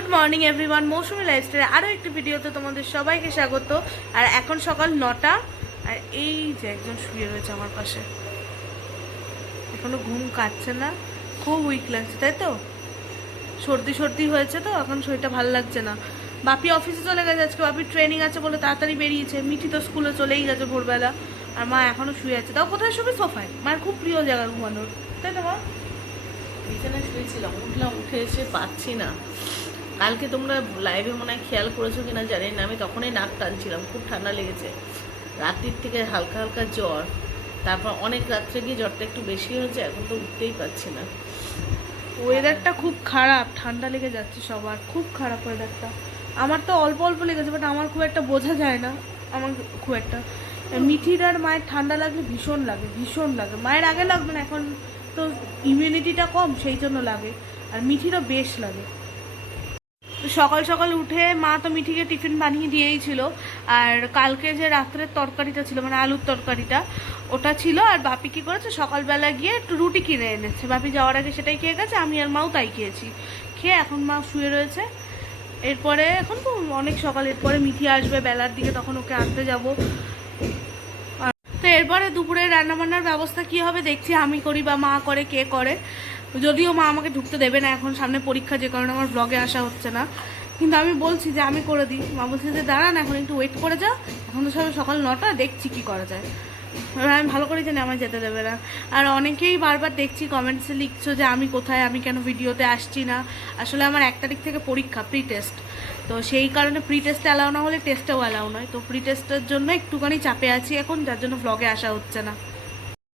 Good morning everyone, মৌসুমি লাইফস্টাইলে আরও একটি ভিডিওতে তোমাদের সবাইকে স্বাগত। আর এখন সকাল নটা, আর এই যে একজন শুয়ে রয়েছে আমার পাশে। এখনও ঘুম কাটছে না, খুব উইক লাগছে, তাই তো? সর্দি সর্দি হয়েছে তো, এখন শরীরটা ভালো লাগছে না। বাপি অফিসে চলে গেছে, আজকে বাপির ট্রেনিং আছে বলে তাড়াতাড়ি বেরিয়েছে। মিঠি তো স্কুলে চলেই গেছে ভোরবেলা। আর মা এখনও শুয়ে আছে। তাও কোথায় শুবে? সোফায়। মায়ের খুব প্রিয় জায়গা ঘুমানোর। তাই তো মা? বিছানায় শুয়েছিলাম, উঠলাম, উঠে এসে পাচ্ছি না। কালকে তোমরা লাইভে মনে হয় খেয়াল করেছ কিনা জানি না আমি তখনই নাক টানছিলাম, খুব ঠান্ডা লেগেছে। রাত্রির থেকে হালকা হালকা জ্বর, তারপর অনেক রাত্রে গিয়ে জ্বরটা একটু বেশি হয়েছে, এখন তো উঠতেই পারছি না। ওয়েদারটা খুব খারাপ, ঠান্ডা লেগে যাচ্ছে সবার, খুব খারাপ ওয়েদারটা আমার তো অল্প অল্প লেগেছে বাট আমার খুব একটা বোঝা যায় না, আমার খুব একটা। মিঠির আর মায়ের ঠান্ডা লাগলে ভীষণ লাগে ভীষণ লাগে। মায়ের আগে লাগবে না, এখন তো ইমিউনিটিটা কম, সেই জন্য লাগে। আর মিঠিরও বেশ লাগে। সকাল সকাল উঠে মা তো মিঠিকে টিফিন বানিয়ে দিয়েই ছিল। আর কালকে যে রাত্রের তরকারিটা ছিল মানে আলুর তরকারিটা, ওটা ছিল। আর বাপি কী করেছে? সকালবেলা গিয়ে একটু রুটি কিনে এনেছে। বাপি যাওয়ার আগে সেটাই খেয়ে গেছে, আমি আর মাও তাই খেয়েছি। খেয়ে এখন মা শুয়ে রয়েছে। এরপরে এখন তো অনেক সকাল, এরপরে মিঠি আসবে, বেলার দিকে তখন ওকে আনতে যাব। তো এরপরে দুপুরে রান্নাবান্নার ব্যবস্থা কি হবে? দেখছি আমি করি বা মা করে, কে করে। যদিও মা আমাকে ঢুকতে দেবে না, এখন সামনে পরীক্ষা, যে কারণে আমার ব্লগে আসা হচ্ছে না। কিন্তু আমি বলছি যে আমি করে দিই। মা বলছে যে দাঁড়ান, এখন একটু ওয়েট করে যা। এখন তো সবাই সকাল নটা, দেখছি কি করা যায়। এবার আমি ভালো করে জানি আমায় যেতে দেবে না। আর অনেকেই বারবার দেখছি কমেন্টসে লিখছো যে আমি কোথায়, আমি কেন ভিডিওতে আসছি না। আসলে আমার এক তারিখ থেকে পরীক্ষা প্রি টেস্ট তো সেই কারণে প্রি টেস্টে অ্যালাউ না হলে টেস্টেও অ্যালাউ নয়। তো প্রি টেস্টের জন্য একটুখানি চাপে আছি এখন, যার জন্য ব্লগে আসা হচ্ছে না।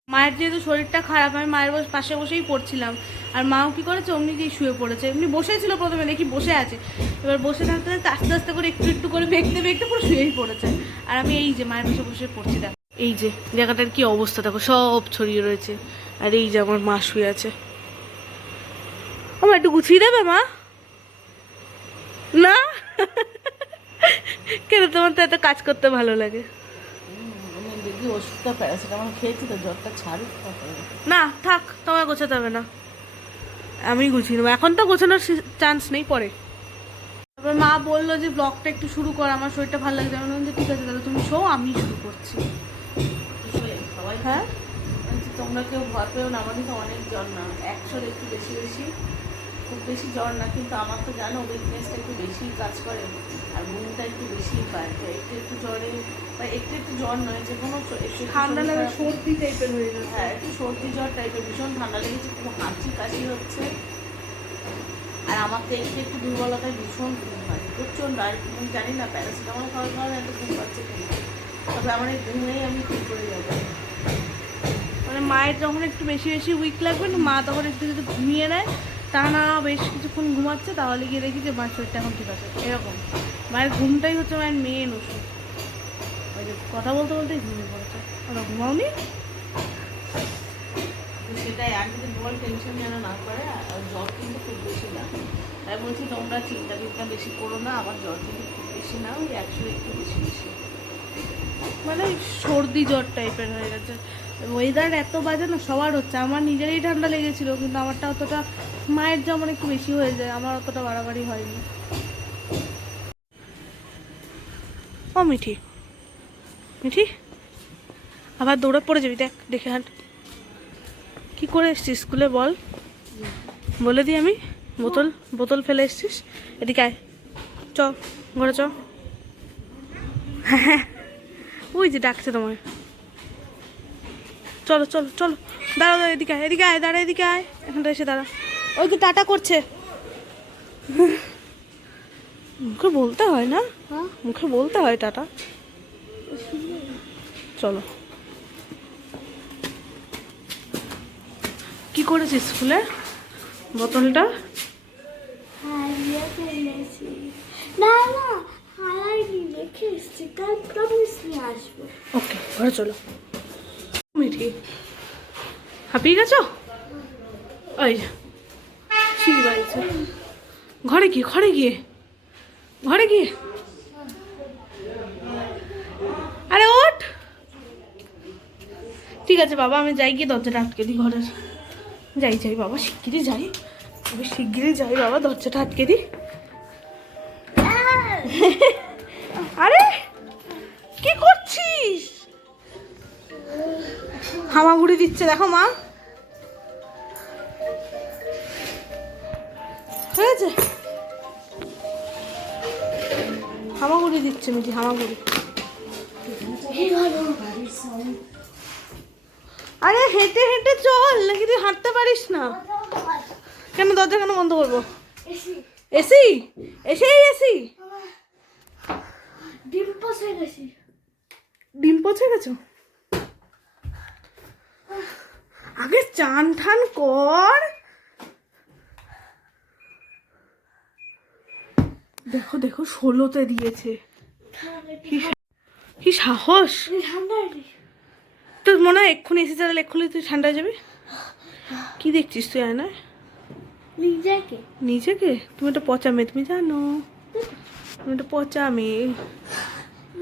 মায়ের যেহেতু শরীরটা খারাপ, আমি মায়ের বস- পাশে বসেই পড়ছিলাম। আর মাও কি করেছে? অমনি গিয়ে শুয়ে পড়েছে। এমনি বসেছিল প্রথমে, দেখি বসে আছে। এবার বসে থাকতে থাকতে আস্তে আস্তে করে একটু একটু করে বেঁকতে বেঁকতে পুরো শুয়েই পড়েছে। আর আমি এই যে মায়ের পাশে বসে পড়ছি, দেখ। এই যে, জায়গাটার কি অবস্থা, দেখো, সব ছড়িয়ে রয়েছে। আর এই যে আমার মা শুয়ে আছে। আমার একটু গুছিয়ে দেবে, মা? না? কেন তোমার তো এত কাজ করতে ভালো লাগে? দেখি ওষুধটা প্যারাসিটামল খেয়েছি তো জ্বরটা ছাড়ুক না থাক তোমায় গোছাতে হবে না। আমি গুছিয়ে নেব। এখন তো গোছানোর চান্স নেই পরে। তারপর মা বলল যে ব্লগটা একটু শুরু কর আমার শরীরটা ভালো লাগছে। আমি বললাম যে ঠিক আছে তাহলে তুমি শো আমি শুরু করছি। হ্যাঁ? তোমরা কেউ ভয় পেও না আমাদের তো অনেক জ্বর না। একশোর একটু বেশি বেশি। খুব বেশি জ্বর না কিন্তু আমার তো জানো উইকনেসটা একটু বেশি কাজ করে আর ঘুমটা একটু বেশি পায়। তো একটু একটু জ্বরে বা একটু একটু জ্বর নয় যে কোনো ঠান্ডা লাগে সর্দি টাইপের হয়ে যাচ্ছে হ্যাঁ একটু সর্দি জ্বর টাইপের ভীষণ ঠান্ডা লেগেছে খুব হাঁচি কাশি হচ্ছে। আর আমার তো একটু একটু দুর্বলতায় ভীষণ ঘুম হয় প্রচণ্ড। আর জানি না প্যারাসিটামল খাওয়ার কারণে এত ঘুম পাচ্ছে তবে আমার এই ঘুমেই আমি ঠিক করে যাব। মানে মায়ের যখন একটু বেশি বেশি উইক লাগবে না মা তখন একটু যদি ঘুমিয়ে নেয় তা না বেশ কিছুক্ষণ ঘুমাচ্ছে তাহলে গিয়ে দেখি যে মায়ের শরীরটা এখন ঠিক আছে। এরকম। মায়ের ঘুমটাই হচ্ছে মায়ের মেন ওষুধ। ওই যে কথা বলতে বলতেই ঘুমিয়ে পড়েছে। ওরা ঘুমাওনি? সেটাই আর যদি বল টেনশন যেন না করে আর জ্বর কিন্তু খুব বেশি না। তাই বলছি তোমরা চিন্তা টিন্তা বেশি করো না আমার জ্বর কিন্তু খুব বেশি না ওই একশো একটু বেশি বেশি। মানে সর্দি জ্বর টাইপের হয়ে গেছে। ওয়েদার এত বাজে না, সবার হচ্ছে। আমার নিজেরই ঠান্ডা লেগেছিল, কিন্তু আমারটা অতটা মায়ের যেমন একটু বেশি হয়ে যায়, আমার অতটা বাড়াবাড়ি হয়নি। ও মিঠি মিঠি, আবার দৌড়ে পড়ে যাবি, দেখ, দেখে হাঁট। কি করে এসছিস, স্কুলে বল। বলে দিই আমি, বোতল বোতল ফেলে এসছিস। এদিকে আয়। চ, ঘরে চ। হ্যাঁ। ওই যে ডাকছে তোমায়। চলো চলো চলো। দাঁড়া দাঁড়া এদিকে আয় এদিকে আয় দাঁড়া এদিকে আয়। এখানটা এসে দাঁড়া। ওই কি টাটা করছে। মুখে বলতে হয় না? মুখে বলতে হয় টাটা। চলো। কি করেছিস স্কুলে? বোতলটা? কাল প্রমিস ওকে ঘরে চলো। মিঠি হাঁপিয়ে গেছো? ওই সিঁড়ি বাড়িছে ঘরে গিয়ে ঘরে গিয়ে ঘরে গিয়ে। আরে ওঠ। ঠিক আছে বাবা আমি যাই গিয়ে দরজাটা আটকে দিই ঘরের। যাই যাই বাবা শিগগিরই যাই। আমি শিগগিরই যাই বাবা দরজাটা আটকে দিই। আরে! হামাগুড়ি দিচ্ছে দেখো মা। হয়েছে? হামাগুড়ি দিচ্ছে মিঠি হামাগুড়ি আরে হেঁটে হেঁটে চল নাকি তুই হাঁটতে পারিস না? কেন দরজা কেন বন্ধ করব? এসি? এসেই এসি? ডিম পচে গেছি। ডিম পচে গেছো? আগে চান ঠান কর। দেখো দেখো ষোলোতে দিয়েছে। কি- সাহস? তোর মনে হয় এক্ষুনি এসে চালালে এক্ষুনি তুই ঠান্ডা যাবি? কি দেখছিস তুই আয়নায়? নিজেকে। নিজেকে? তুমি একটা পচা মেয়ে তুমি জানো। তুমি একটা পচা মেয়ে।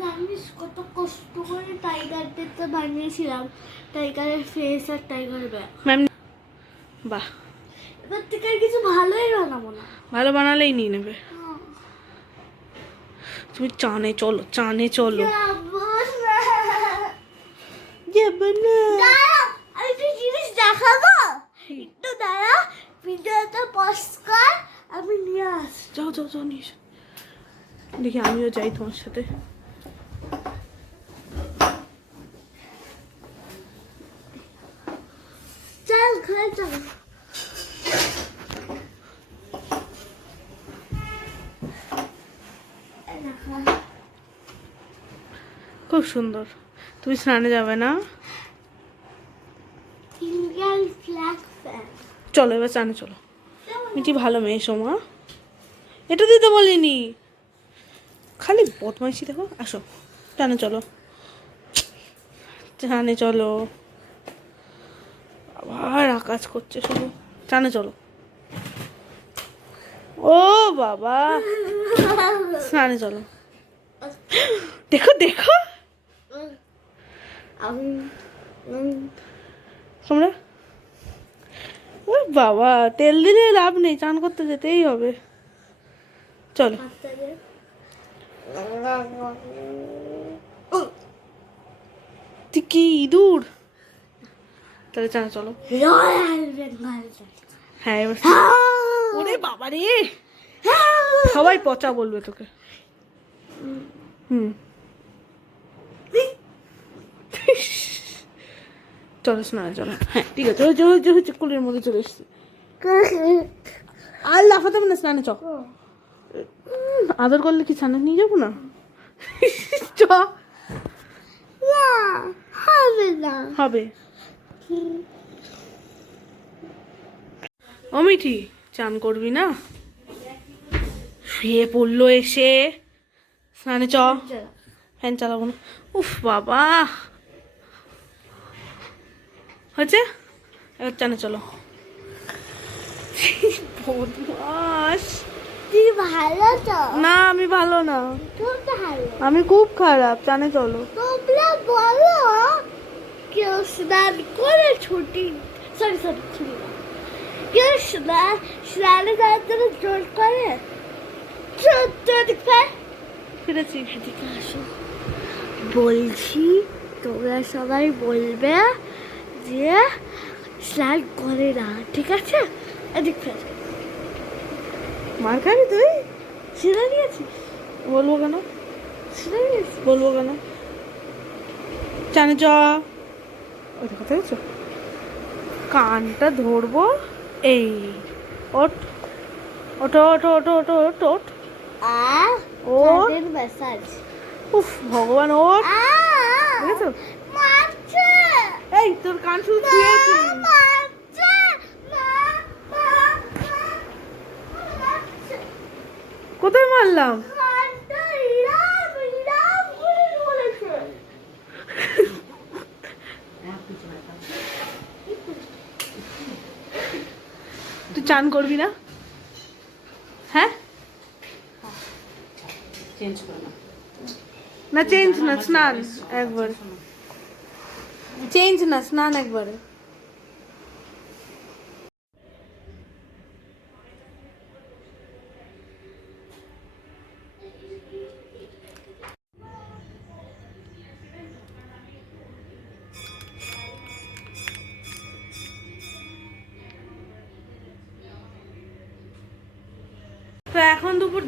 জানিস কত কষ্ট করে টাইগার দেখতে বানিয়েছিলাম। টাইগারের ফেস আর টাইগার ব্যাগ ম্যাম বাহ। এবার থেকে আর কিছু ভালোই বানাবো না। ভালো বানালেই নিয়ে নেবে। তুমি চানে চলো চানে চলো। যাব না। একটা জিনিস দেখাবো? একটু দাঁড়া ভিডিওটা পজ কর আমি নিয়ে আস যাও যাও যাও নিয়ে দেখি আমিও যাই তোমার সাথে। চল ঘরে চল খুব সুন্দর। তুমি স্নানে যাবে না? চলো এবার স্নানে চলো। মিটি ভালো মেয়ে সোমা। এটা দিতে বলিনি। খালি বদমাইশি দেখো। আসো টানে চলো। টানে চলো। আকাশ করছে শুধু। টানে চলো। ও বাবা। স্নানে চলো। দেখো দেখো। তোমরা? ও বাবা, তেল দিলে লাভ নেই, চান করতে যেতেই হবে। চলো। তুই কি ইঁদুর? তাহলে চান চলো। হ্যাঁ এবার ওরে বাবা রে। সবাই পচা বলবে তোকে। হুম। চলো স্নানে চলো। হ্যাঁ ঠিক আছে। ওই যে ওই কুলের মধ্যে চলে এসছি। আর লাফাতে না স্নানে চ। আদর করলে কি স্নানে নিয়ে যাব না? চ না। হবে। মিঠি চান করবি না? শুয়ে পড়ল এসে। স্নানে চ। ফ্যান চালাবো না। উফ বাবা। হয়েছে? এবার চানে চলো। বদমাস। ভালো তো? না আমি ভালো না। খুব আমি খুব খারাপ। চানে চলো। তোমরা বলো। কেউ স্নান করে ছুটি সরি সরি ছুটি কেউ স্নান স্নানে যাওয়ার জন্য জোর করে ফিরেছি এদিকে আসো বলছি তোমরা সবাই বলবে যে স্নান করে না ঠিক আছে এদিক ফের মার খাবি তুই শুনে নিয়েছিস বলব কেন শুনে নিয়েছিস বলব কেন চানে চ ওই কথা হয়েছো কানটা ধরবো এই ওট ওটো ওটো ওটো ওটো ওট উফ ভগবান ওট দেখেছ এই তোর কান শুধু ছুঁয়েছি কোথায় মারলাম কানটা ইরাম ইরাম করে বলেছে তুই চান করবি না? হ্যাঁ? না। চেঞ্জ না স্নান একবারে। চেঞ্জ না স্নান একবারে।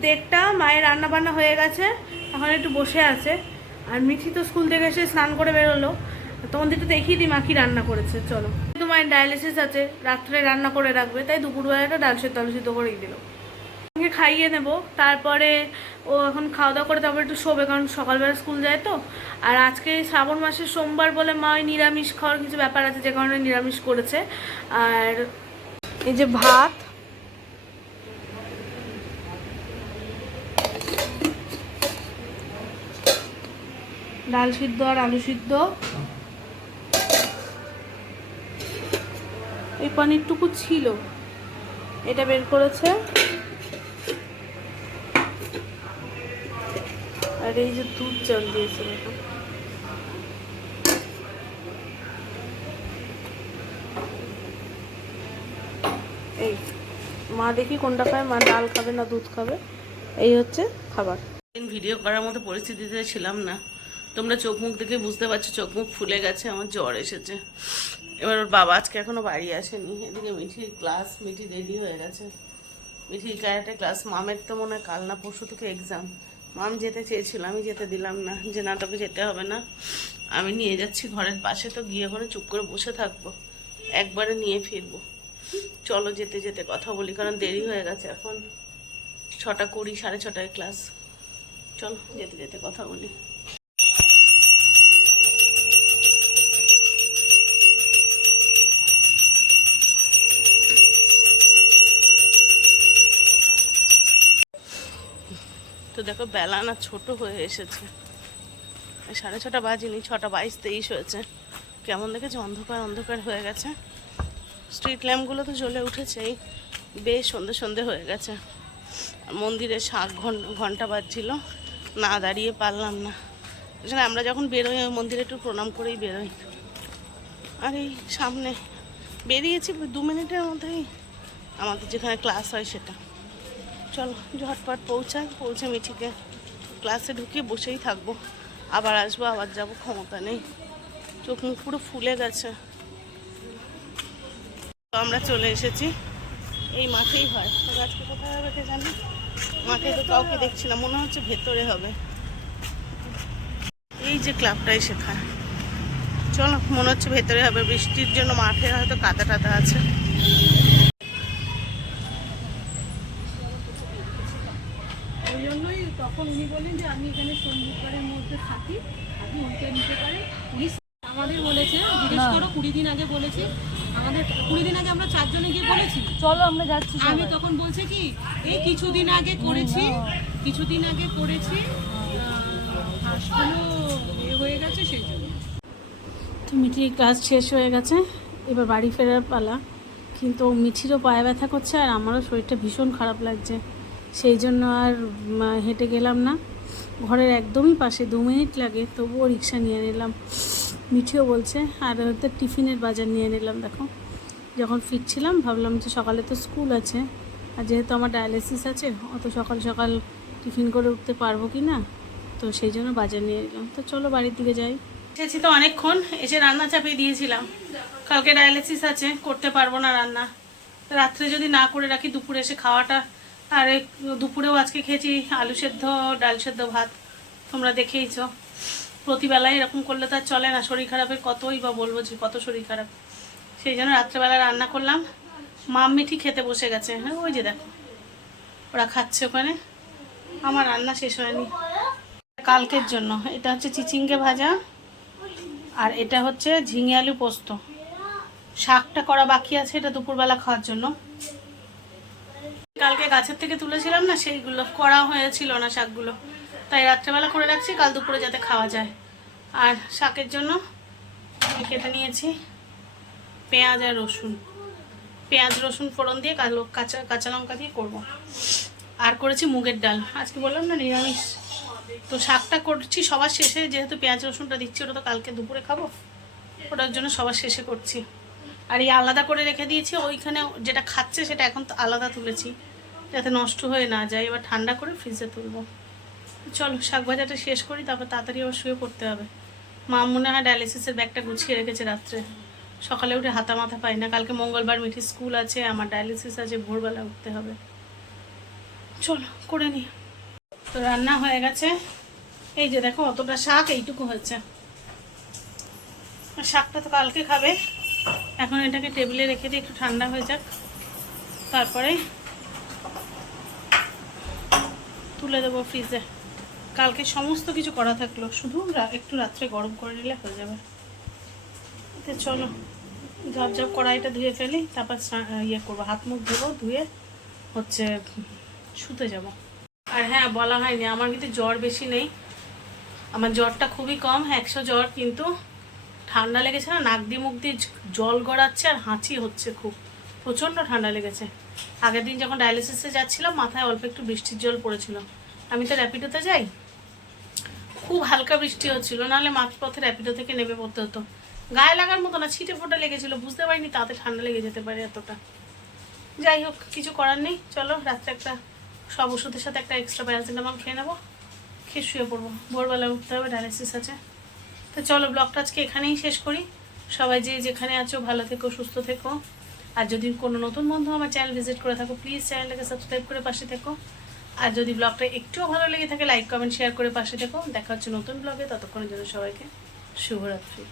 দেড়টা, মায়ের রান্না বান্না হয়ে গেছে। এখন একটু বসে আছে। আর মিঠি তো স্কুল থেকে এসে স্নান করে বেরোলো। তোমাদের একটু দেখিয়ে দিই মা কি রান্না করেছে, চলো। তো মায়ের ডায়ালিসিস আছে, রাত্রে রান্না করে রাখবে, তাই দুপুরবেলাটা ডাল সিদ্ধ করেই দিল। ওকে খাইয়ে নেব। তারপরে ও এখন খাওয়া দাওয়া করে তারপরে একটু শোবে, কারণ সকালবেলা স্কুল যায় তো। আর আজকে শ্রাবণ মাসের সোমবার বলে মা ওই নিরামিষ খাওয়ার কিছু ব্যাপার আছে, যে কারণে নিরামিষ করেছে। আর এই যে ভাত ডাল সিদ্ধ আর আলু সিদ্ধ। এই পনিরটুকু ছিল। এটা বের করেছে। আর এই যে দুধ জল দিয়েছে এই, মা দেখি কোনটা খায়, মা ডাল খাবে না দুধ খাবে? এই হচ্ছে খাবার। ভিডিও করার মতো পরিস্থিতিতে ছিলাম না। তোমরা চোখ মুখ দেখে বুঝতে পারছ, চোখ মুখ ফুলে গেছে, আমার জ্বর এসেছে। এবার ওর বাবা আজকে এখনও বাড়ি আসেনি। এদিকে মিঠির ক্লাস, মিঠি রেডি হয়ে গেছে। মিঠির ক্যারেটে ক্লাস মামের তো মনে হয় কাল না পরশু থেকে এক্সাম মাম যেতে চেয়েছিল, আমি যেতে দিলাম না, যে নাটকে যেতে হবে না। আমি নিয়ে যাচ্ছি ঘরের পাশে তো, গিয়ে ওখানে চুপ করে বসে থাকব। একবারে নিয়ে ফিরবো। চলো যেতে যেতে কথা বলি, কারণ দেরি হয়ে গেছে এখন। ছটা কুড়ি, সাড়ে ছটায় ক্লাস চলো, যেতে যেতে কথা বলি। দেখো বেলা না ছোট হয়ে এসেছে। সাড়ে ছটা বাজেনি, ছটা বাইশ তেইশ হয়েছে। কেমন দেখেছে? অন্ধকার অন্ধকার হয়ে গেছে। স্ট্রিট ল্যাম্পগুলো তো জ্বলে উঠেছেই। বেশ সন্ধে সন্ধে হয়ে গেছে। মন্দিরে শাক ঘন- ঘণ্টা বাজছিল। না দাঁড়িয়ে পারলাম না। এখানে আমরা যখন বেরোই, ওই মন্দিরে একটু প্রণাম করেই বেরোই। আর এই সামনে বেরিয়েছি দু মিনিটের মধ্যেই। আমাদের যেখানে ক্লাস হয় সেটা। চলো ঝটপট পৌঁছাই, পৌঁছে মিঠিকে ক্লাসে ঢুকে বসেই থাকব। আবার আসব, আবার যাব, ক্ষমতা নেই। চোখ মুখ পুরো ফুলে গেছে। তো আমরা চলে এসেছি। এই মাঠেই হয়। আজকে কোথায় হবে কে জানি? মাঠে তো কাউকে দেখছি না, মনে হচ্ছে ভেতরে হবে। এই যে ক্লাবটাই শেখায় চলো, মনে হচ্ছে ভেতরে হবে। বৃষ্টির জন্য মাঠে হয়তো কাদা টাদা আছে। ওই জন্যই তখন উনি বললেন যে আমি এখানে সন্ধিকারের মধ্যে থাকি আপনি ওইটা নিতে পারেন। উনি আমাদের বলেছে জিজ্ঞেস করো কুড়ি দিন আগে বলেছি। আমাদের কুড়ি দিন আগে আমরা চারজনে গিয়ে বলেছি। চলো আমরা যাচ্ছি আমি তখন বলছে কি এই কিছুদিন আগে করেছি কিছুদিন আগে করেছি হয়ে গেছে সেই জন্য। তো মিঠির ক্লাস শেষ হয়ে গেছে এবার বাড়ি ফেরার পালা। কিন্তু মিঠিরও পায়ে ব্যথা করছে আর আমারও শরীরটা ভীষণ খারাপ লাগছে। সেই জন্য আর হেঁটে গেলাম না। ঘরের একদমই পাশে দু মিনিট লাগে, তবুও রিক্সা নিয়ে নিলাম। মিঠিও বলছে, আর হয়তো টিফিনের বাজার নিয়ে নিলাম, দেখো। যখন ফিরছিলাম, ভাবলাম যে সকালে তো স্কুল আছে, আর যেহেতু আমার ডায়ালিসিস আছে, অত সকাল সকাল টিফিন করে উঠতে পারব কি না? তো সেই জন্য বাজার নিয়ে নিলাম। তো চলো বাড়ির দিকে যাই। এসেছি তো অনেকক্ষণ, এসে রান্না চাপিয়ে দিয়েছিলাম। কালকে ডায়ালিসিস আছে, করতে পারব না রান্না। রাত্রে যদি না করে রাখি, দুপুরে এসে খাওয়াটা আর দুপুরেও আজকে খেয়েছি আলু সেদ্ধ, ডাল সেদ্ধ ভাত। তোমরা দেখেইছো। প্রতিবেলায় এরকম করলে তো আর চলে না, শরীর খারাপের কতই বা বলব যে কত শরীর খারাপ। সেই জন্য রাত্রেবেলা রান্না করলাম। মাম মিঠি খেতে বসে গেছে। হ্যাঁ ওই যে দেখো, ওরা খাচ্ছে ওখানে। আমার রান্না শেষ হয়নি। কালকের জন্য। এটা হচ্ছে চিচিঙ্গে ভাজা আর এটা হচ্ছে ঝিঙে আলু পোস্ত। শাকটা করা বাকি আছে এটা দুপুরবেলা খাওয়ার জন্য। কালকে গাছের থেকে তুলেছিলাম না, সেইগুলো করা হয়েছিল না শাকগুলো। তাই রাত্রেবেলা করে রাখছি, কাল দুপুরে যাতে খাওয়া যায়। আর শাকের জন্য আমি কেটে নিয়েছি পেঁয়াজ আর রসুন। পেঁয়াজ, রসুন ফোড়ন দিয়ে কালো কাঁচা কাঁচা লঙ্কা দিয়ে করব। আর করেছি মুগের ডাল। আজকে বললাম না নিরামিষ। তো শাকটা করছি সবার শেষে, যেহেতু পেঁয়াজ, রসুনটা দিচ্ছি, ওটা তো কালকে দুপুরে খাব। ওটার জন্য সবার শেষে করছি। আর এই আলাদা করে রেখে দিয়েছি, ওইখানে যেটা খাচ্ছে সেটা এখন তো আলাদা তুলেছি। যাতে নষ্ট হয়ে না যায়, এবার ঠান্ডা করে ফ্রিজে তুলবো। চলো শাক ভাজাটা শেষ করি, তারপর তাড়াতাড়ি আবার শুয়ে পড়তে হবে। মা মনে হয় ডায়ালিসিসের ব্যাগটা গুছিয়ে রেখেছে রাত্রে। সকালে উঠে হাতা মাথা পাই না, কালকে মঙ্গলবার মিঠি স্কুল আছে, আমার ডায়ালিসিস আছে, ভোরবেলা উঠতে হবে। চলো, করে নি তো রান্না হয়ে গেছে। এই যে দেখো, অতটা শাক এইটুকু হয়েছে। শাকটা তো কালকে খাবে। এখন এটাকে টেবিলে রেখে দিই একটু ঠান্ডা হয়ে যাক। তারপরে তুলে দেবো ফ্রিজে। কালকে সমস্ত কিছু করা থাকল, শুধু একটু রাত্রে গরম করে নিলে হয়ে যাবে। তো চলো জব জব কড়াইটা ধুয়ে ফেলি, তারপর ইয়ে করব, হাত মুখ ধোবো, ধুয়ে হচ্ছে শুতে যাব। আর হ্যাঁ বলা হয়নি, আমার কিন্তু জ্বর বেশি নেই। আমার জ্বরটা খুবই কম, একশো জ্বর, কিন্তু ঠান্ডা লেগেছে না? নাক দিয়ে মুখ দিয়ে জল গড়াচ্ছে আর হাঁচি হচ্ছে খুব। প্রচণ্ড ঠান্ডা লেগেছে। আগের দিন যখন ডায়ালিসিসে যাচ্ছিলাম, মাথায় অল্প একটু বৃষ্টির জল পড়েছিল। আমি তো র্যাপিডোতে যাই? খুব হালকা বৃষ্টি হচ্ছিল, নাহলে মাঝপথে র্যাপিডো থেকে নেমে পড়তে হতো। গায়ে লাগার মতো না, ছিটে ফোটা লেগেছিল, বুঝতে পারিনি তাতে ঠান্ডা লেগে যেতে পারে এতটা। যাই হোক, কিছু করার নেই, চলো রাত্রে একটা সব ওষুধের সাথে একটা এক্সট্রা প্যারাসিটামল খেয়ে নেব। খেয়ে শুয়ে পড়ব। ভোরবেলা উঠতে হবে ডায়ালিসিস আছে। তো চলো ব্লগটা আজকে এখানেই শেষ করি। সবাই যে যেখানে আছো, ভালো থেকো, সুস্থ থেকো। আর যদি কোনো নতুন বন্ধু আমার চ্যানেল ভিজিট করে থাকো প্লিজ চ্যানেলটাকে সাবস্ক্রাইব করে পাশে থেকো। আর যদি ব্লগটা একটুও ভালো লেগে থাকে লাইক কমেন্ট শেয়ার করে পাশে থেকো। দেখা হচ্ছে নতুন ব্লগে, ততক্ষণের জন্য সবাইকে শুভরাত্রি।